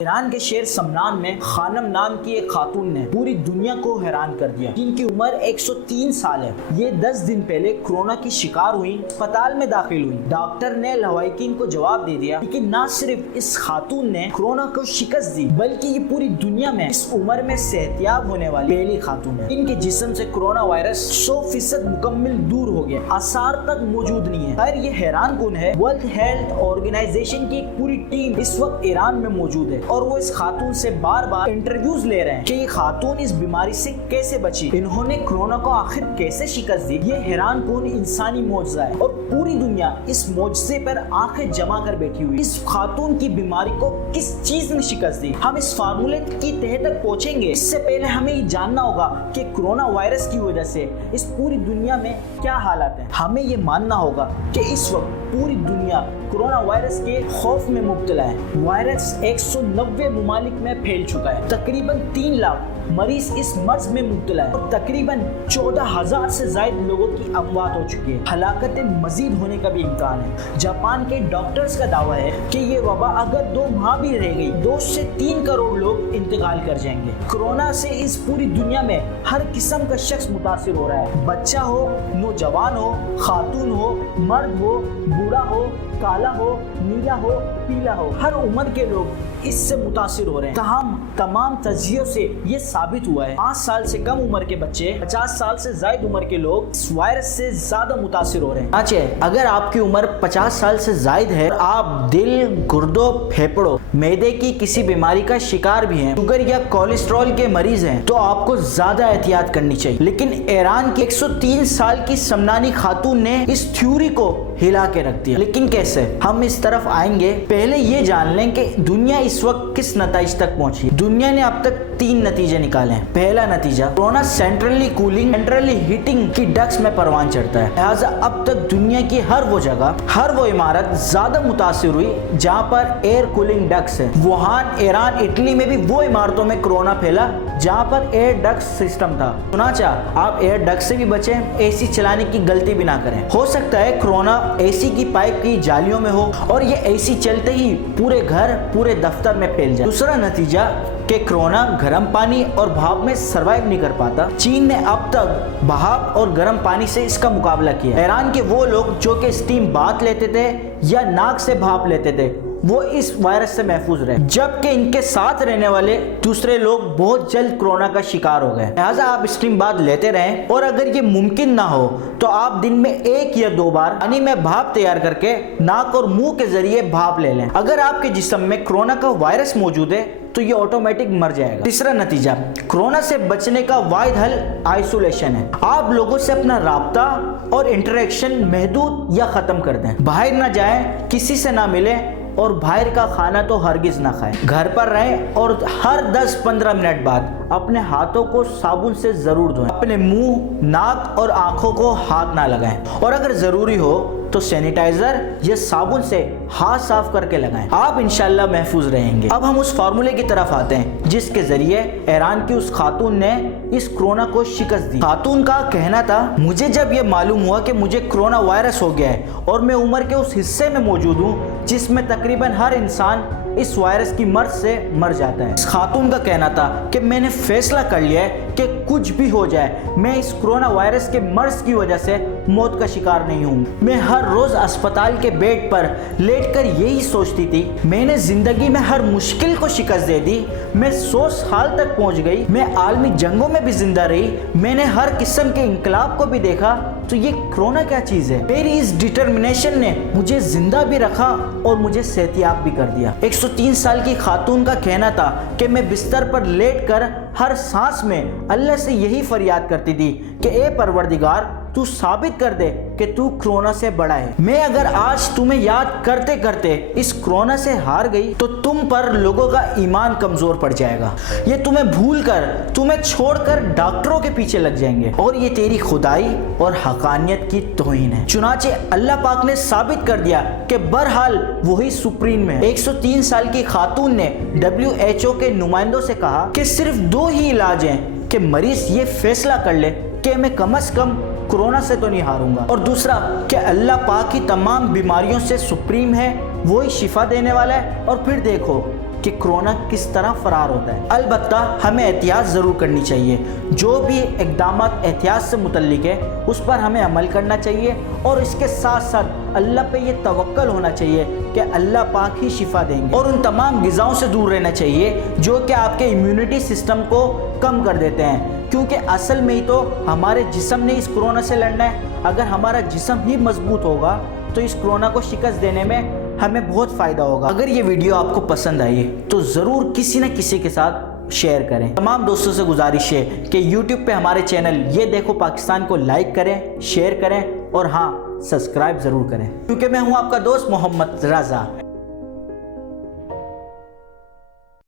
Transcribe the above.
ایران کے شہر سمنان میں خانم نام کی ایک خاتون نے پوری دنیا کو حیران کر دیا، جن کی عمر 103 سال ہے۔ یہ 10 دن پہلے کورونا کی شکار ہوئی، اسپتال میں داخل ہوئی۔ ڈاکٹر نے لواحقین کو جواب دے دیا، لیکن نہ صرف اس خاتون نے کورونا کو شکست دی، بلکہ یہ پوری دنیا میں اس عمر میں صحت یاب ہونے والی پہلی خاتون ہے۔ ان کے جسم سے کورونا وائرس 100% مکمل دور ہو گیا، آثار تک موجود نہیں ہے۔ خیر یہ حیران کن ہے، ورلڈ ہیلتھ آرگنائزیشن کی ایک پوری ٹیم اس وقت ایران میں موجود ہے اور وہ اس خاتون سے بار بار انٹرویوز لے رہے ہیں کہ یہ خاتون اس بیماری سے کیسے بچی، انہوں نے کورونا کو آخر کیسے شکست دی۔ یہ حیران کن انسانی معجزہ ہے اور پوری دنیا اس معجزے پر آنکھیں جما کر بیٹھی ہوئی۔ اس خاتون کی بیماری کو کس چیز نے شکست دی، ہم اس فارمولے کی تہہ تک پہنچیں گے۔ اس سے پہلے ہمیں یہ جاننا ہوگا کہ کورونا وائرس کی وجہ سے اس پوری دنیا میں کیا حالات ہیں۔ ہمیں یہ ماننا ہوگا کہ اس وقت پوری دنیا کورونا وائرس کے خوف میں مبتلا ہے۔ وائرس 190 ممالک میں پھیل چکا ہے، تقریباً 3 لاکھ مریض اس مرض میں مبتلا ہے اور تقریباً 14,000 سے زائد لوگوں کی اموات ہو چکی ہے۔ ہلاکتیں مزید ہونے کا بھی امکان ہے۔ جاپان کے ڈاکٹرز کا دعویٰ ہے کہ یہ وبا اگر 2 ماہ بھی رہ گئی 2 سے 3 کروڑ لوگ انتقال کر جائیں گے۔ کورونا سے اس پوری دنیا میں ہر قسم کا شخص متاثر ہو رہا ہے، بچہ ہو، نوجوان ہو، خاتون ہو، مرد ہو، بوڑھا ہو، کالا ہو، نیلا ہو، پیلا ہو، ہر عمر کے لوگ اس سے متاثر ہو رہے ہیں۔ تاہم تمام تجزیوں سے یہ ثابت ہوا ہے 5 سال سے کم عمر کے بچے 50 سال سے زائد عمر کے لوگ اس وائرس سے زیادہ متاثر ہو رہے ہیں۔ اگر آپ کی عمر 50 سال سے زائد ہے اور آپ دل، گردوں، پھیپھڑوں، معدے کی کسی بیماری کا شکار بھی ہیں، شوگر یا کولیسٹرول کے مریض ہیں، تو آپ کو زیادہ احتیاط کرنی چاہیے۔ لیکن ایران کی 103 سال کی سمنانی خاتون نے اس تھیوری کو ہلا کے رکھ دیا۔ لیکن کیسے؟ ہم اس طرف آئیں گے۔ پہلے یہ جان لیں کہ دنیا اس وقت کس نتائج تک پہنچی۔ دنیا نے اب تک 3 نتیجے نکالے ہیں۔ پہلا نتیجہ، corona centrally cooling, centrally heating کی ڈکس میں پروان چڑھتا ہے، لہٰذا اب تک دنیا کی ہر وہ جگہ، ہر وہ عمارت زیادہ متاثر ہوئی جہاں پر ایئر کولنگ ڈکس ہے۔ ووہان، ایران، اٹلی میں بھی وہ عمارتوں میں کورونا پھیلا جہاں پر ایئر ڈکس سسٹم تھا۔ چنانچہ آپ ایئر ڈکس سے بھی بچیں، اے سی چلانے کی غلطی بھی نہ کریں۔ ہو سکتا ہے کورونا اے سی کی پائپ کی جالیوں میں ہو اور یہ اے سی چلتے ہی پورے گھر، پورے دفتر میں پھیل جائے۔ دوسرا نتیجہ کہ کورونا گرم پانی اور بھاپ میں سروائیو نہیں کر پاتا۔ چین نے اب تک بھاپ اور گرم پانی سے اس کا مقابلہ کیا۔ ایران کے وہ لوگ جو کہ اسٹیم بات لیتے تھے یا ناک سے بھاپ لیتے تھے، وہ اس وائرس سے محفوظ رہے، جبکہ ان کے ساتھ رہنے والے دوسرے لوگ بہت جلد کورونا کا شکار ہو گئے۔ لہٰذا آپ اسٹیم بات لیتے رہیں اور اگر یہ ممکن نہ ہو تو آپ دن میں 1 یا 2 بار پانی میں بھاپ تیار کر کے ناک اور منہ کے ذریعے بھاپ لے لیں۔ اگر آپ کے جسم میں کورونا کا وائرس موجود ہے تو یہ آٹومیٹک مر جائے گا۔ تیسرا نتیجہ، کورونا سے بچنے کا واحد حل آئسولیشن ہے۔ آپ لوگوں سے اپنا رابطہ اور انٹریکشن محدود یا ختم کر دیں، باہر نہ جائیں، کسی سے نہ ملیں اور باہر کا کھانا تو ہرگز نہ کھائیں۔ گھر پر رہیں اور ہر 10-15 منٹ بعد اپنے ہاتھوں کو صابن سے ضرور دھوئیں۔ اپنے منہ، ناک اور آنکھوں کو ہاتھ نہ لگائیں اور اگر ضروری ہو تو سینیٹائزر یا صابن سے ہاتھ صاف کر کے لگائیں۔ آپ انشاءاللہ محفوظ رہیں گے۔ اب ہم اس فارمولے کی طرف آتے ہیں جس کے ذریعے ایران کی اس خاتون نے اس کورونا کو شکست دی۔ خاتون کا کہنا تھا، مجھے جب یہ معلوم ہوا کہ مجھے کورونا وائرس ہو گیا ہے اور میں عمر کے اس حصے میں موجود ہوں جس میں تقریباً ہر انسان اس وائرس کی مرض سے مر جاتا ہے۔ اس خاتون کا کہنا تھا کہ میں نے فیصلہ کر لیا ہے کہ کچھ بھی ہو جائے میں اس کورونا وائرس کے مرض کی وجہ سے موت کا شکار نہیں ہوں۔ میں ہر روز اسپتال کے بیڈ پر لیٹ کر یہی سوچتی تھی، میں نے زندگی میں ہر مشکل کو شکست دے دی، میں 100 سال تک پہنچ گئی، میں عالمی جنگوں میں بھی زندہ رہی، میں نے ہر قسم کے انقلاب کو بھی دیکھا، تو یہ کورونا کیا چیز ہے؟ میری اس ڈٹرمنیشن نے مجھے زندہ بھی رکھا اور مجھے صحت یاب بھی کر دیا۔ 103 سال کی خاتون کا کہنا تھا کہ میں بستر پر لیٹ کر ہر سانس میں اللہ سے یہی فریاد کرتی تھی کہ اے پروردگار تو ثابت کر دے کہ تو کورونا سے بڑا ہے۔ میں اگر آج تمہیں یاد کرتے کرتے اس کورونا سے ہار گئی تو تم پر لوگوں کا ایمان کمزور پڑ جائے گا، یہ تمہیں بھول کر، تمہیں چھوڑ کر ڈاکٹروں کے پیچھے لگ جائیں گے اور یہ تیری خدائی اور حقانیت کی توہین ہے۔ چنانچہ اللہ پاک نے ثابت کر دیا کہ بہرحال وہی سپریم ہے۔ 103 سال کی خاتون نے WHO کے نمائندوں سے کہا کہ صرف 2 ہی علاج ہیں کہ مریض یہ فیصلہ کر لے کہ میں کم از کم کورونا سے تو نہیں ہاروں گا، اور دوسرا کہ اللہ پاک کی تمام بیماریوں سے سپریم ہے، وہی شفا دینے والا ہے، اور پھر دیکھو کہ کورونا کس طرح فرار ہوتا ہے۔ البتہ ہمیں احتیاط ضرور کرنی چاہیے، جو بھی اقدامات احتیاط سے متعلق ہے اس پر ہمیں عمل کرنا چاہیے، اور اس کے ساتھ ساتھ اللہ پہ یہ توکل ہونا چاہیے کہ اللہ پاک ہی شفا دیں گے، اور ان تمام غذاؤں سے دور رہنا چاہیے جو کہ آپ کے امیونٹی سسٹم کو کم کر دیتے ہیں، کیونکہ اصل میں ہی تو ہمارے جسم نے اس کورونا سے لڑنا ہے۔ اگر ہمارا جسم ہی مضبوط ہوگا تو اس کورونا کو شکست دینے میں ہمیں بہت فائدہ ہوگا۔ اگر یہ ویڈیو آپ کو پسند آئی ہے تو ضرور کسی نہ کسی کے ساتھ شیئر کریں۔ تمام دوستوں سے گزارش ہے کہ یوٹیوب پہ ہمارے چینل یہ دیکھو پاکستان کو لائک کریں، شیئر کریں، اور ہاں سبسکرائب ضرور کریں، کیونکہ میں ہوں آپ کا دوست محمد رضا۔